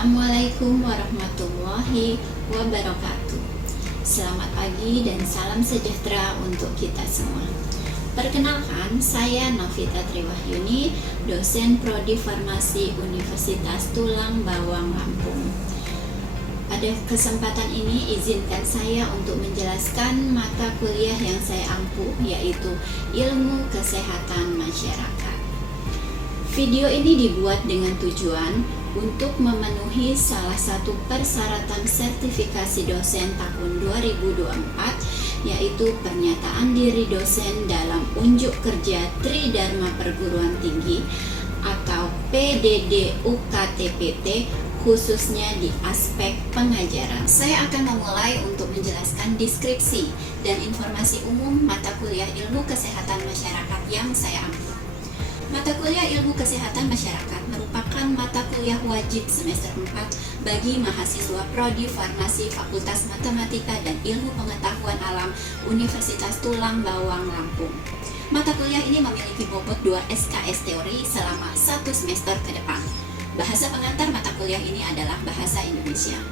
Assalamualaikum warahmatullahi wabarakatuh. Selamat pagi dan salam sejahtera untuk kita semua. Perkenalkan, saya Novita Triwahyuni, dosen Prodi Farmasi Universitas Tulang Bawang Lampung. Pada kesempatan ini izinkan saya untuk menjelaskan mata kuliah yang saya ampuh, yaitu Ilmu Kesehatan Masyarakat. Video ini dibuat dengan tujuan untuk memenuhi salah satu persyaratan sertifikasi dosen tahun 2024, yaitu pernyataan diri dosen dalam unjuk kerja Tridharma Perguruan Tinggi atau PDD UKTPT, khususnya di aspek pengajaran. Saya akan memulai untuk menjelaskan deskripsi dan informasi umum mata kuliah Ilmu Kesehatan Masyarakat yang saya ambil. Mata kuliah Ilmu Kesehatan Masyarakat merupakan mata kuliah wajib semester 4 bagi mahasiswa Prodi Farmasi Fakultas Matematika dan Ilmu Pengetahuan Alam Universitas Tulang Bawang Lampung. Mata kuliah ini memiliki bobot 2 SKS teori selama 1 semester ke depan. Bahasa pengantar mata kuliah ini adalah Bahasa Indonesia.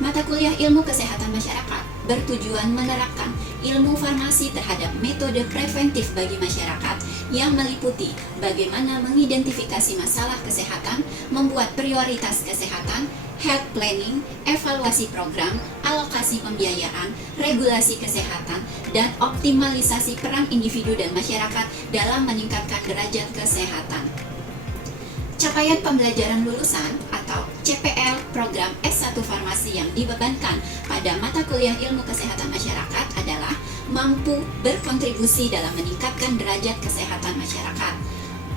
Mata kuliah Ilmu Kesehatan Masyarakat bertujuan menerapkan ilmu farmasi terhadap metode preventif bagi masyarakat yang meliputi bagaimana mengidentifikasi masalah kesehatan, membuat prioritas kesehatan, health planning, evaluasi program, alokasi pembiayaan, regulasi kesehatan, dan optimalisasi peran individu dan masyarakat dalam meningkatkan derajat kesehatan. Capaian pembelajaran lulusan atau CPL program S1 Farmasi yang dibebankan pada mata kuliah Ilmu Kesehatan Masyarakat adalah mampu berkontribusi dalam meningkatkan derajat kesehatan masyarakat.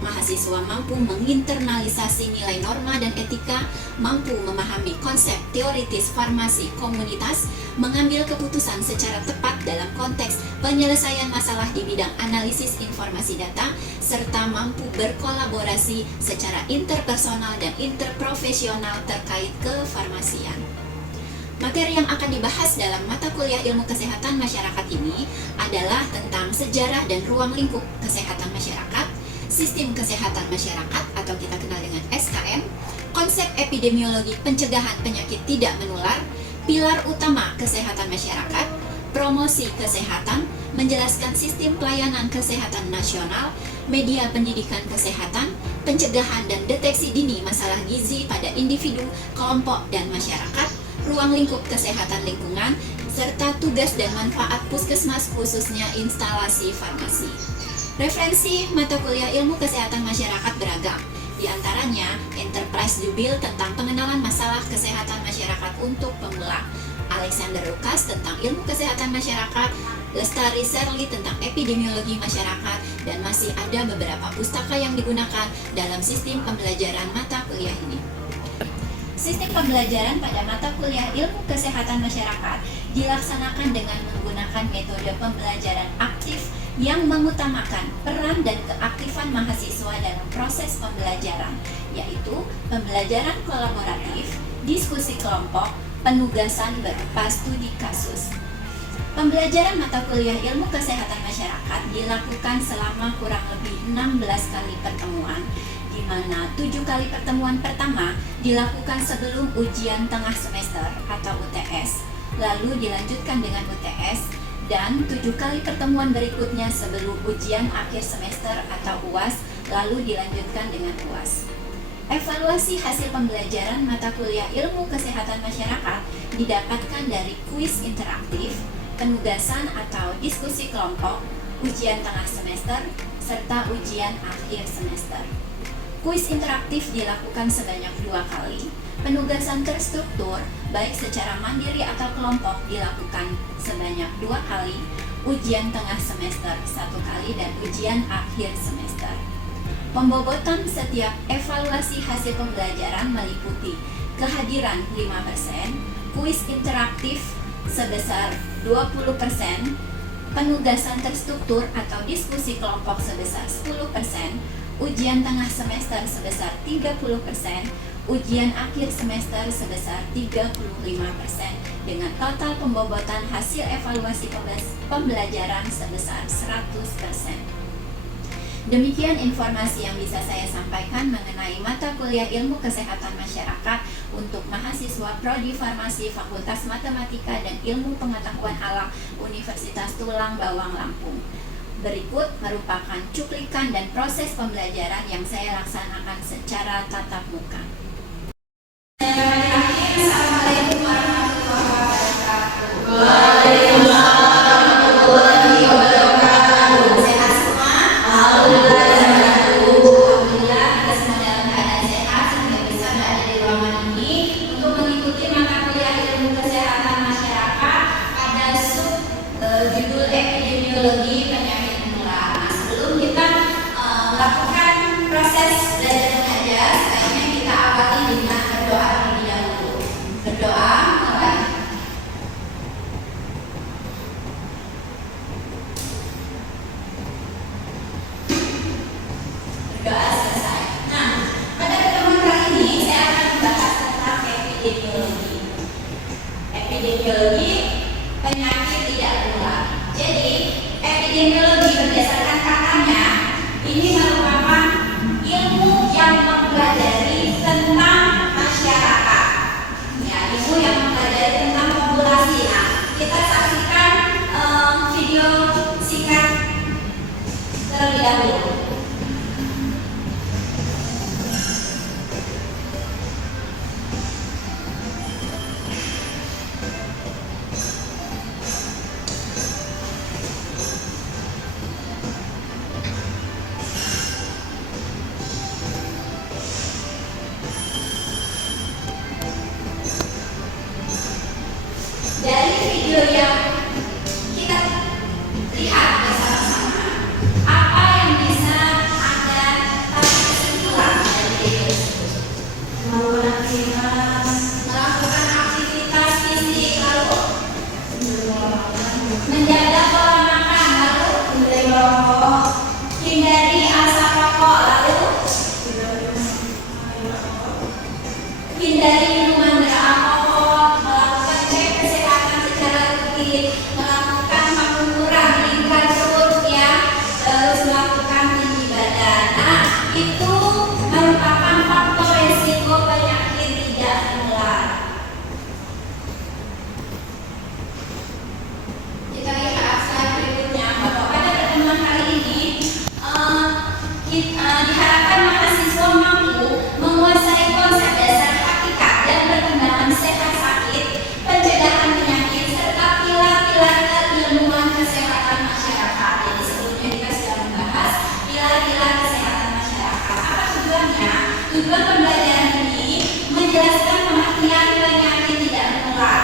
Mahasiswa mampu menginternalisasi nilai norma dan etika, mampu memahami konsep teoritis farmasi komunitas, mengambil keputusan secara tepat dalam konteks penyelesaian masalah di bidang analisis informasi data, serta mampu berkolaborasi secara interpersonal dan interprofesional terkait kefarmasian. Materi yang akan dibahas dalam mata kuliah Ilmu Kesehatan Masyarakat ini adalah tentang sejarah dan ruang lingkup kesehatan masyarakat, sistem kesehatan masyarakat atau kita kenal dengan SKM, konsep epidemiologi pencegahan penyakit tidak menular, pilar utama kesehatan masyarakat, promosi kesehatan, menjelaskan sistem pelayanan kesehatan nasional, media pendidikan kesehatan, pencegahan dan deteksi dini masalah gizi pada individu, kelompok, dan masyarakat, ruang lingkup kesehatan lingkungan, serta tugas dan manfaat puskesmas khususnya instalasi farmasi. Referensi mata kuliah Ilmu Kesehatan Masyarakat beragam, di antaranya Enterprise Jubil tentang pengenalan masalah kesehatan masyarakat untuk pemula, Alexander Lukas tentang Ilmu Kesehatan Masyarakat, Lestari Serli tentang epidemiologi masyarakat, dan masih ada beberapa pustaka yang digunakan dalam sistem pembelajaran mata kuliah ini. Sistem pembelajaran pada mata kuliah Ilmu Kesehatan Masyarakat dilaksanakan dengan menggunakan metode pembelajaran aktif yang mengutamakan peran dan keaktifan mahasiswa dalam proses pembelajaran, yaitu pembelajaran kolaboratif, diskusi kelompok, penugasan berupa studi kasus. Pembelajaran mata kuliah Ilmu Kesehatan Masyarakat dilakukan selama kurang lebih 16 kali pertemuan, di mana 7 kali pertemuan pertama dilakukan sebelum ujian tengah semester atau UTS, lalu dilanjutkan dengan UTS, dan 7 kali pertemuan berikutnya sebelum ujian akhir semester atau UAS, lalu dilanjutkan dengan UAS. Evaluasi hasil pembelajaran mata kuliah Ilmu Kesehatan Masyarakat didapatkan dari kuis interaktif, penugasan atau diskusi kelompok, ujian tengah semester, serta ujian akhir semester. Kuis interaktif dilakukan sebanyak 2 kali, penugasan terstruktur baik secara mandiri atau kelompok dilakukan sebanyak 2 kali, ujian tengah semester 1 kali, dan ujian akhir semester. Pembobotan setiap evaluasi hasil pembelajaran meliputi kehadiran 5%, kuis interaktif sebesar 20%, penugasan terstruktur atau diskusi kelompok sebesar 10%, ujian tengah semester sebesar 30%, ujian akhir semester sebesar 35%, dengan total pembobotan hasil evaluasi pembelajaran sebesar 100%. Demikian informasi yang bisa saya sampaikan mengenai mata kuliah Ilmu Kesehatan Masyarakat untuk mahasiswa Prodi Farmasi Fakultas Matematika dan Ilmu Pengetahuan Alam Universitas Tulang Bawang Lampung. Berikut merupakan cuplikan dan proses pembelajaran yang saya laksanakan secara tatap muka. Assalamualaikum warahmatullahi wabarakatuh. Waalaikumsalam warahmatullahi wabarakatuh. Sehat semua? Alhamdulillah. Alhamdulillah kita semua dalam keadaan sehat sehingga bisa berada di ruangan ini untuk mengikuti mata kuliah ilmu kesehatan masyarakat pada judul epidemiologi penyakit menular. Nah, sebelum kita melakukan proses belajar mengajar, sebaiknya kita awali dengan berdoa terlebih dahulu. Berdoa mulai. Berdoa selesai. Nah, pada pertemuan kali ini saya akan membahas tentang epidemiologi. Epidemiologi penyakit tidak menular. Jadi, epidemiologi berdasarkan katanya ini merupakan ilmu yang mempelajari tentang masyarakat. Ya, ilmu yang mempelajari tentang populasi. Nah, kita saksikan video singkat terlebih dahulu. Dari video yang kita lihat bersama-sama, apa yang bisa Anda tarik kesimpulan dari video tersebut? Melakukan aktivitas fisik, lalu menjaga pola makan, lalu hindari asap rokok, lalu hindari minuman beralkohol, melakukan cek kesehatan secara rutin, melakukan pengukuran lingkar perut, ya, terus melakukan tinggi badan. Nah, itu merupakan faktor resiko penyakit tidak menular. Kita lihat slide berikutnya bahwa pada pertemuan kali ini diharapkan mahasiswa mampu menguasai konsep dasar hakikat dan perkembangan sehat sakit, pencegahan penyakit, serta pilar-pilar keilmuan kesehatan masyarakat. Jadi sebelumnya kita sudah membahas pilar-pilar kesehatan masyarakat. Apa tujuannya? Tujuan pembelajaran ini menjelaskan pengertian penyakit tidak menular,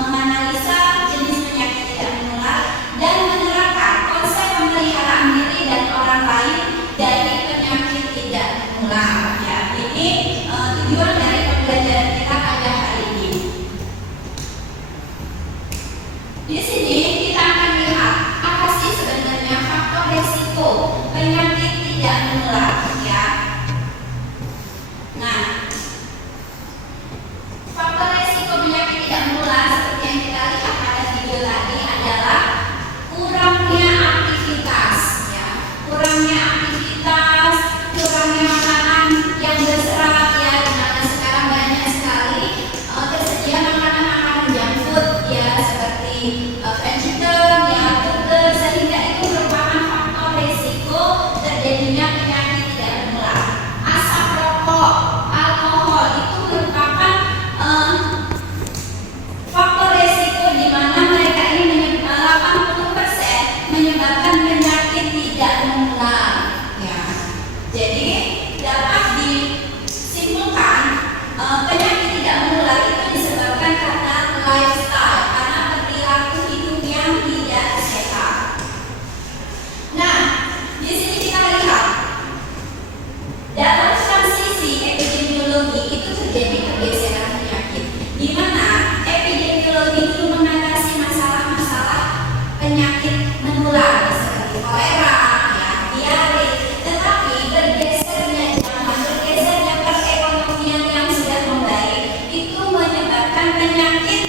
menganalisa jenis penyakit tidak menular, dan menerapkan konsep pemeliharaan diri dan orang lain dari penyakit tidak menular. Ya, ini tujuan dari pembelajaran kita pada hari ini. Di sini kita akan lihat apa sih sebenarnya faktor resiko penyakit tidak menular, ya. Nah, faktor resiko penyakit tidak menular seperti yang kita lihat pada video tadi adalah kurangnya aktivitas, ya, kurangnya aktivitas, kurangnya makanan yang berserat, ya, dimana sekarang banyak sekali tersedia makanan-makanan junk food, ya, seperti vegetarian, ya, burger, sehingga itu merupakan faktor resiko terjadinya penyakit tidak menular. Asap rokok, alkohol itu merupakan faktor resiko di mana mereka ini 80% menyebabkan penyakit tidak menular, ya. Jadi dapat disimpulkan penyakit tidak menular itu disebabkan karena lifestyle, karena perilaku hidup yang tidak sehat. Nah, di sini kita lihat dalam transisi epidemiologi itu terjadi pergeseran penyakit, di mana epidemiologi itu mengatasi masalah-masalah penyakit menular seperti kolera, ya, diare, tetapi bergesernya zaman, bergesernya perekonomian yang sudah membaik itu menyebabkan penyakit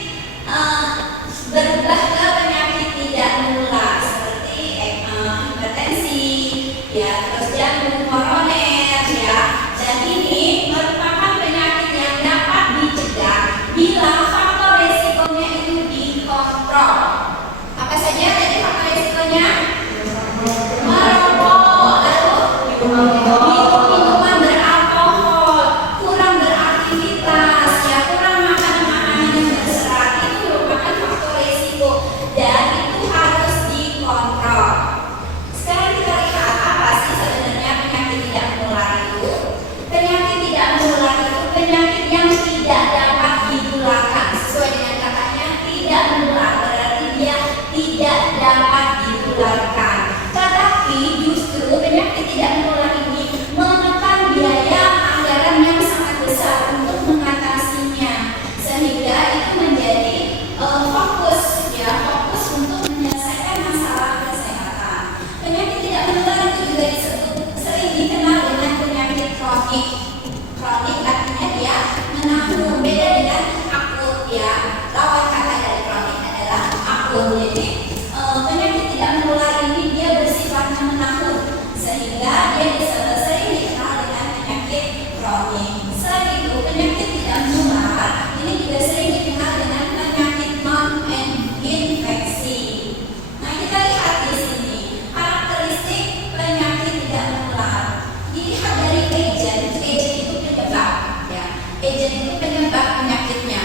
berubah ke penyakit tidak menular seperti hipertensi, ya, terus jantung koroner, ya, dan ini merupakan penyakit yang dapat dicegah bila faktor resikonya itu dikontrol. Apa saja tadi faktor resikonya? Merokok, lalu minum minuman beralkohol, kurang beraktivitas, ya kurang makan makanan yang berserat, itu merupakan faktor resiko dan itu harus dikontrol. Sekarang kita lihat apa sih sebenarnya penyakit tidak menular itu? Penyakit tidak menular itu penyakit yang tidak dapat ditularkan. Sesuai dengan katanya, tidak menular berarti dia tidak dapat ditularkan. Tetapi justru penyakit tidak menular ini menekan biaya anggaran yang sangat besar untuk mengatasinya, sehingga itu menjadi fokus untuk menyelesaikan masalah kesehatan. Penyakit tidak menular itu juga disebut sering dikenal dengan penyakit kronik. Kronik artinya dia menanggung, beda dengan akut ya. Lawan kata dari kronik adalah akut. Jadi penyakit tidak menular ini dia bersifatnya menanggung, sehingga dia sering dikenal dengan penyakit kronik. Selain itu, penyakit tidak menular ini juga sering dikenal dengan penyakit non-infeksi. Nah, kita lihat di sini karakteristik penyakit tidak menular. Dilihat dari agent itu penyebab, ya. Agent itu penyebab penyakitnya.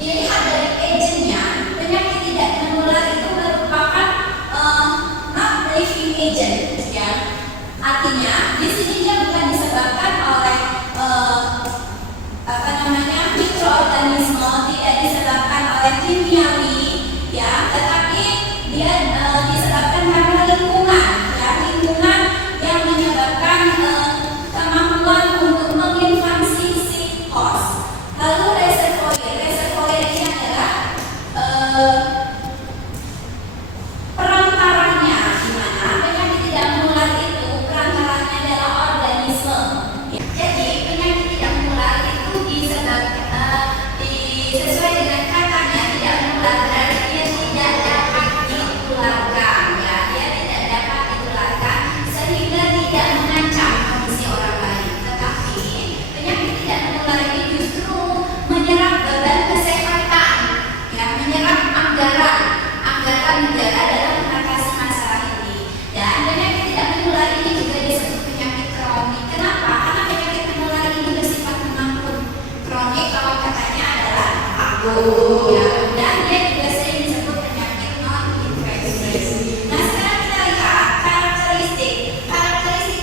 Dilihat dari agentnya, penyakit tidak menular itu merupakan non-living agent, ya. Artinya di sini dia bukan disebabkan oleh mikroorganisme, tidak disebabkan oleh kimiawi, ya, tetapi dia disebabkan karena lingkungan, ya, lingkungan yang menyebabkan kemampuan untuk menginfeksi si host. Lalu reservoir ini adalah perantaranya, di mana penyakit tidak menular itu perantaranya adalah organisme. Jadi penyakit tidak menular itu sesuai dengan katanya tidak menular berarti dia tidak dapat ditularkan, ya, dia tidak dapat ditularkan sehingga tidak mengancam kondisi orang lain. Tetapi penyakit tidak menular ini justru menyerap beban kesehatan, ya, menyerap anggaran negara dalam mengatasi masalah ini. Dan penyakit tidak menular ini juga disebut penyakit kronik. Kenapa? Karena penyakit menular ini bersifat menanggung. Kronik kalau katanya adalah akut, ya, dan dia juga sering disebut penyakit non-infeksi. Nah, sekarang kita lihat karakteristik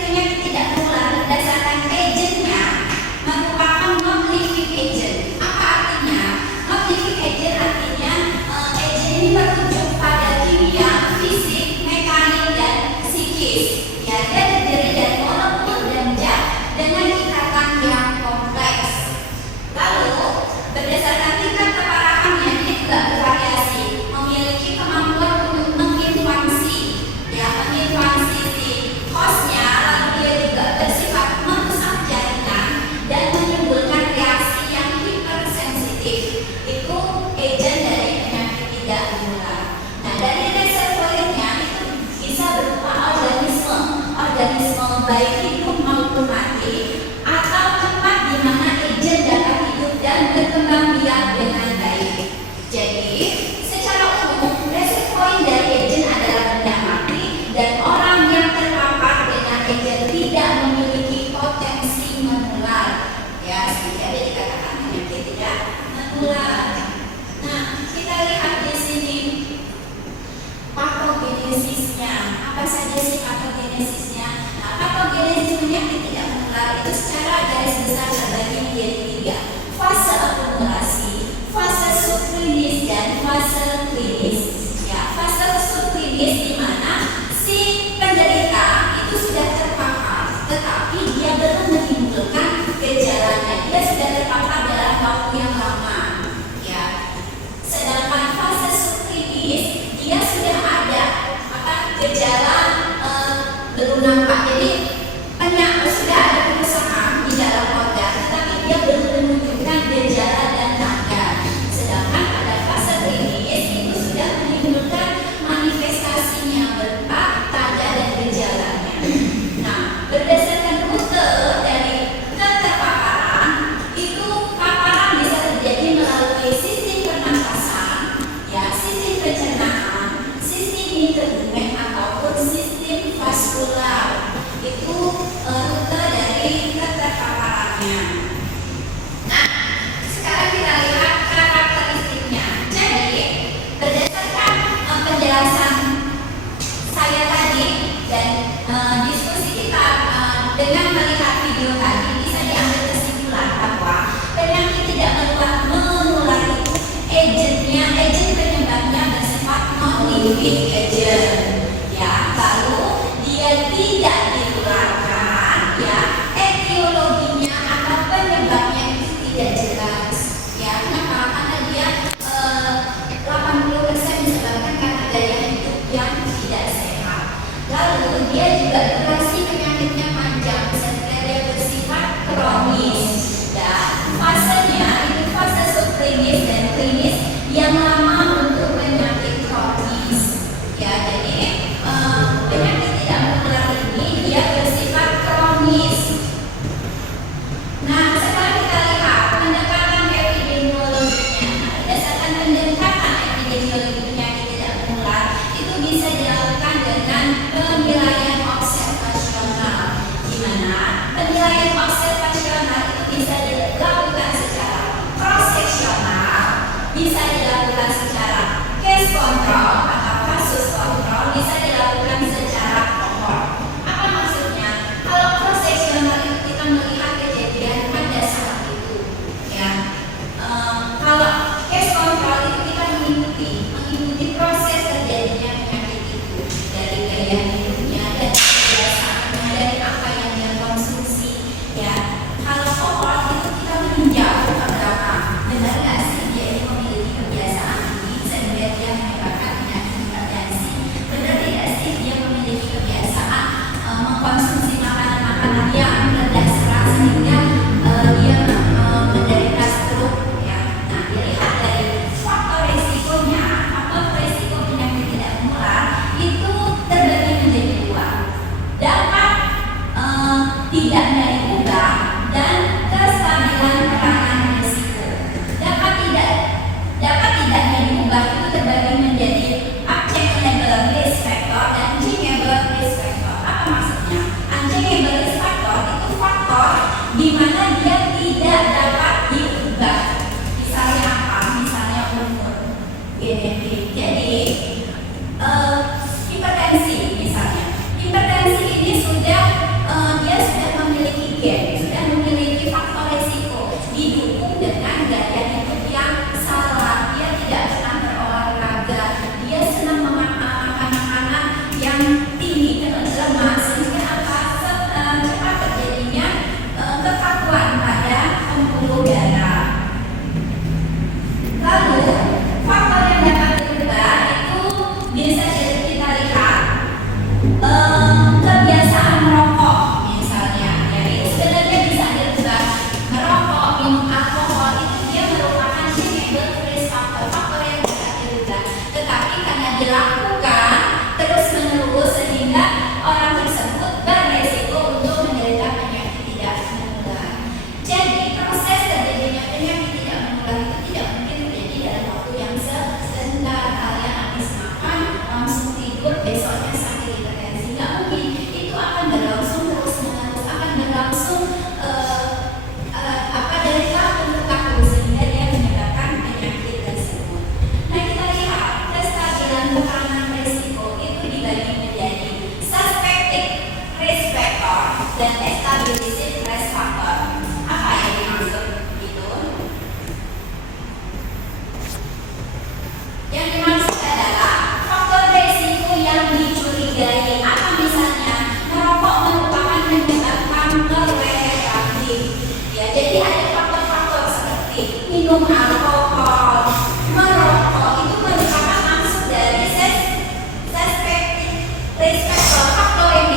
penyakit tidak menular berdasarkan agentnya merupakan non-living agent. Apa artinya? Non-living agent artinya agent ini merujuk pada kimia, fisik, mekanik, dan psikis. Ya, dia terdiri dari molekul dan zat dengan ikatan yang kompleks. Lalu berdasarkan tingkat keparahannya udara. Lalu faktor yang dapat berubah itu bisa jadi kita lihat kebiasaan merokok misalnya. Jadi sebenarnya bisa dirubah. Merokok, minum alkohol itu dia merupakan changeable risk factor, faktor yang bisa dirubah. Tetapi karena dilakukan terus menerus sehingga orang tersebut beresiko untuk menderita penyakit tidak menular. Jadi proses terjadinya penyakit tidak menular itu tidak mungkin terjadi dalam waktu yang sebentar. Kalian habis makan langsung tidur, besoknya sakit hipertensi, nggak mungkin. Itu akan berlangsung terus menerus, akan berlangsung dari tahun ke tahun sehingga dia menyebabkan penyakit tersebut. Nah, kita lihat kestabilan tekanan risiko itu dibagi menjadi suspected risk factor dan established risk factor. Apa yang dimaksud itu? Yang dimaksud adalah faktor risiko yang dicurigai. Apa misalnya? Merokok merupakan penyebab kanker leher kambing. Ya, jadi ada faktor-faktor seperti minum alkohol, merokok, itu merupakan masuk dari suspected risk factor, faktor yang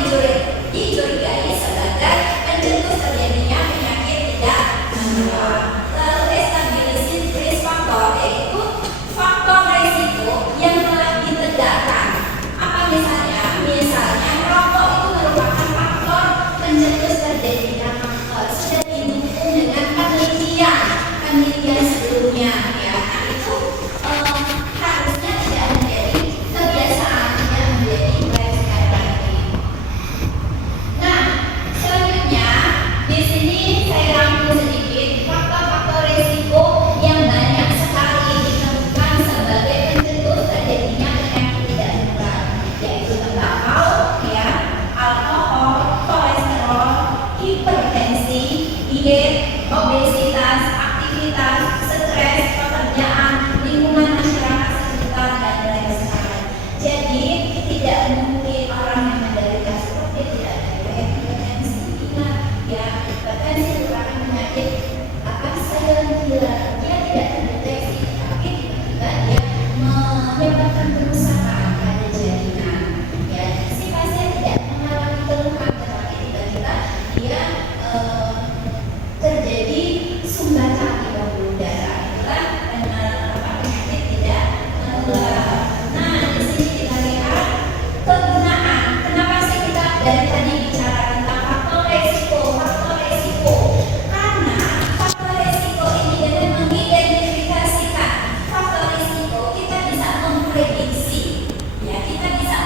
dicurigai sebagai pencetus terjadinya penyakit tidak menular. Lalu established risk factor yaitu faktor risiko yang telah ditegakkan. Apa misalnya? Misalnya merokok itu merupakan faktor pencetus terjadinya kanker. Sudah didukung dengan penelitian sebelumnya, ya. Nah, itu harusnya tidak menjadi kebiasaan, tidak menjadi lifestyle. Nah, selanjutnya di sini saya rangkum sedikit faktor-faktor risiko yang banyak sekali ditemukan sebagai pencetus terjadinya penyakit tidak menular, yaitu tembakau, ya, alkohol, kolesterol, hipertensi, diet, obesitas, aktivitas, stres, pekerjaan, lingkungan masyarakat sekitar, dan lifestyle. Jadi tidak mungkin orang yang menderita seperti tidak ada hipertensi. Ingat ya, hipertensi merupakan penyakit silent killer. Dia tidak terdeteksi, tapi tiba-tiba dia menyebabkan kerusakan pada jaringan. Ya, si pasien tidak mengalami keluhan, tetapi tiba-tiba dia terjadi sumbatan di pembuluh darah. Itulah penyakit tidak menular. Nah, di sini kita lihat kegunaan. Kenapa sih kita dari tadi bicara tentang faktor resiko? Karena faktor resiko ini dengan mengidentifikasikan faktor resiko kita bisa memprediksi. Ya, kita bisa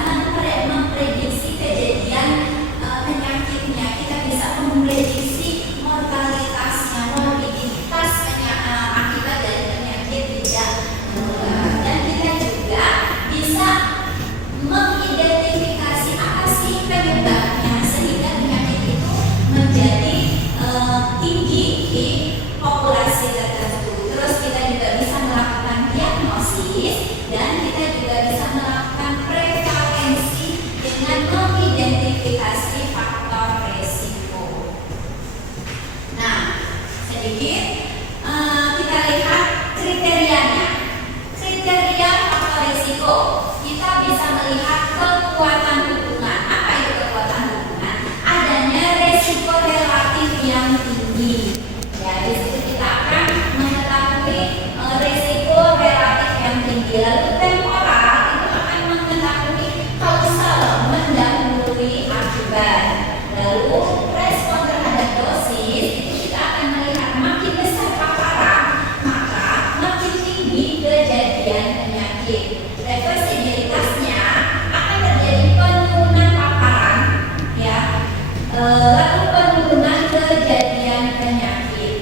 memprediksi kejadian penyakitnya. Kita bisa memprediksi mortalitasnya, morbiditas akibat dari penyakit tidak menular. Dan kita juga bisa mengidentifikasi apa sih penyebabnya sehingga penyakit itu menjadi tinggi di populasi tertentu. Terus kita juga bisa melakukan diagnosis dan kita juga bisa melakukan prevalensi dengan mengidentifikasi faktor risiko. Nah, sedikit kita lihat kriterianya. Kriteria faktor risiko, kita bisa melihat kekuatan hubungan. Apa itu kekuatan hubungan? Adanya risiko relatif yang tinggi. Ya, di situ kita akan mengetahui risiko relatif yang tinggi. Lalu temporal itu akan mengetahui kausal, mendahului akibat. Lalu respon terhadap dosis itu kita akan melihat makin besar paparan, maka makin tinggi kejadian penyakit. Reversibilitasnya akan terjadi penurunan paparan, ya. Lalu penurunan kejadian penyakit.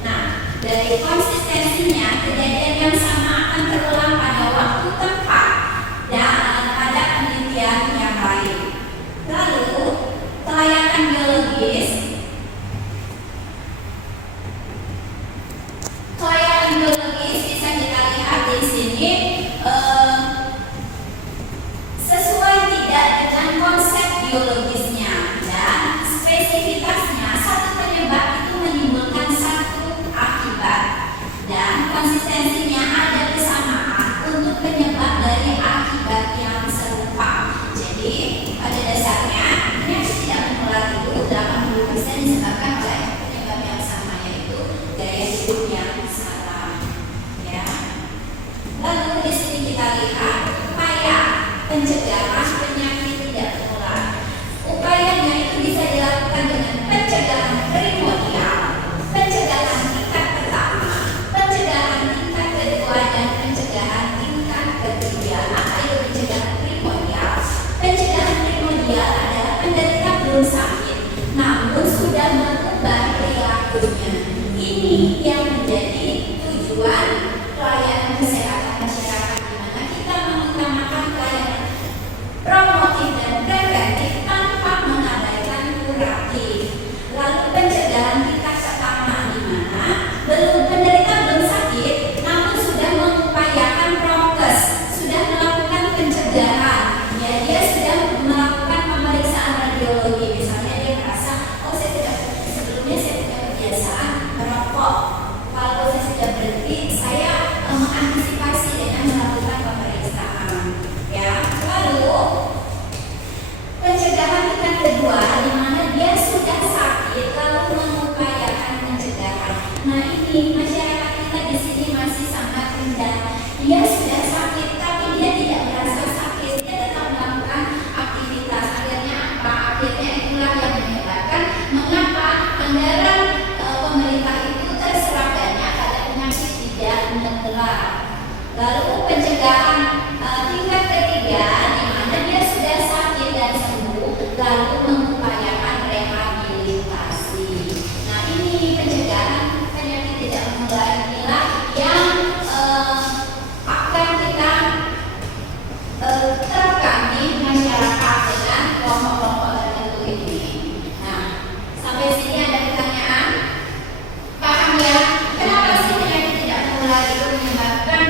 Nah, dari konsistensinya kejadian yang sama akan terulang pada waktu tepat dan pada penelitian yang lain. Lalu kelayakan biologis. Kelayakan biologis bisa kita lihat di sini sesuai tidak dengan konsep biologisnya dan spesifikasnya. Satu penyebab itu menimbulkan satu akibat. konsistensinya ada kesamaan untuk penyebab dari akibat yang serupa. Jadi pada dasarnya penyakit tidak menular itu 80% disebabkan oleh penyebab yang sama, yaitu gaya hidup yang salah. Ya. Lalu di sini kita lihat upaya pencegahan penyakit tidak menular. Upayanya itu bisa dilakukan dengan pencegahan primordial, pencegahan tingkat pertama, pencegahan tingkat kedua, dan pencegahan tingkat ketiga. Apa itu pencegahan primordial? Pencegahan primordial adalah penderita belum sakit, namun sudah mengubah perilakunya. Ini yang menjadi tujuan pelayanan kesehatan masyarakat, di mana kita mengutamakan pelayanan promotif dan preventif tanpa mengabaikan kuratif. Lalu pencegahan tingkat pertama, di mana penderita belum sakit namun sudah mengupayakan prokes, sudah melakukan pencegahan. Ya, dia sudah melakukan pemeriksaan radiologi. Misalnya dia merasa, oh sebelumnya saya punya kebiasaan merokok. Kalau saya sudah berhenti, saya mengantisipasi dengan melakukan pemeriksaan. Ya, lalu pencegahan tingkat kedua, di mana dia sudah sakit lalu mengupayakan pencegahan. Nah, ini masyarakat kita di sini masih sangat rendah. Dia sudah sakit tapi dia tidak merasa sakit, dia tetap melakukan aktivitas. Akhirnya apa? Akhirnya itulah yang menyebabkan mengapa anggaran pemerintah itu terserap banyak pada penyakit tidak menular. Lalu pencegahan tingkat ketiga, di mana dia sudah sakit dan sembuh lalu mengupayakan rehabilitasi. Nah, ini pencegahan penyakit tidak menular inilah yang akan kita terapkan di masyarakat dengan kelompok-kelompok tertentu ini. Nah, sampai sini ada pertanyaan? Paham ya? Kenapa sih penyakit tidak menular itu menyebabkan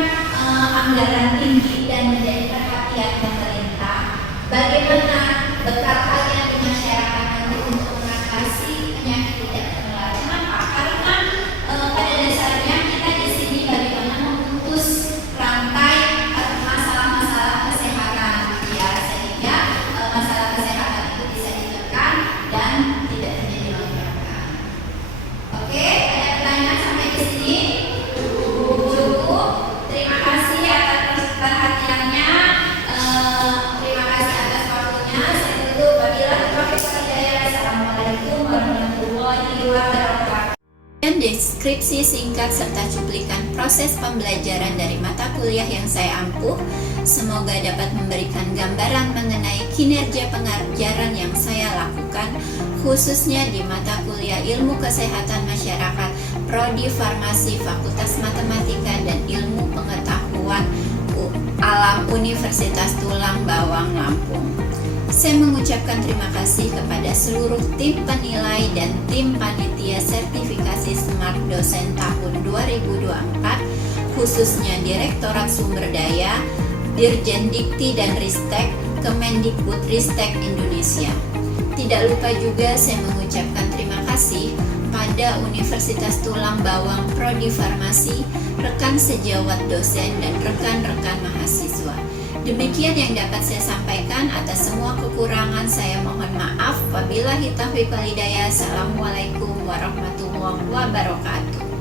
anggaran tinggi dan menjadi perhatian pemerintah? Bagaimana bekal kalian di masyarakat nanti untuk mengatasi penyakit tidak menular? Kenapa? Karena pada dasarnya kita di sini bagaimana memutus rantai masalah-masalah kesehatan, ya, sehingga masalah kesehatan itu bisa ditekan dan tidak terjadi lonjakan. Oke, ada pertanyaan sampai di sini? Cukup. Terima kasih atas perhatiannya. Terima kasih atas waktunya. Saya tutup. Wabillahi taufiq wal hidayah. Assalamualaikum warahmatullahi wabarakatuh. Dan deskripsi singkat serta cuplikan proses pembelajaran dari mata kuliah yang saya ampuh semoga dapat memberikan gambaran mengenai kinerja pengajaran yang saya lakukan, khususnya di mata kuliah Ilmu Kesehatan Masyarakat Prodi Farmasi Fakultas Matematika dan Ilmu Pengetahuan Alam Universitas Tulang Bawang, Lampung. Saya mengucapkan terima kasih kepada seluruh tim penilai dan tim panitia sertifikasi Smart Dosen tahun 2024, khususnya Direktorat Sumber Daya, Dirjen Dikti dan Ristek, Kemendikbudristek Indonesia. Tidak lupa juga saya mengucapkan terima kasih pada Universitas Tulang Bawang Prodi Farmasi, rekan sejawat dosen dan rekan-rekan mahasiswa. Demikian yang dapat saya sampaikan. Atas semua kekurangan saya mohon maaf. Wabillahi taufiq wal hidayah. Assalamualaikum warahmatullahi wabarakatuh.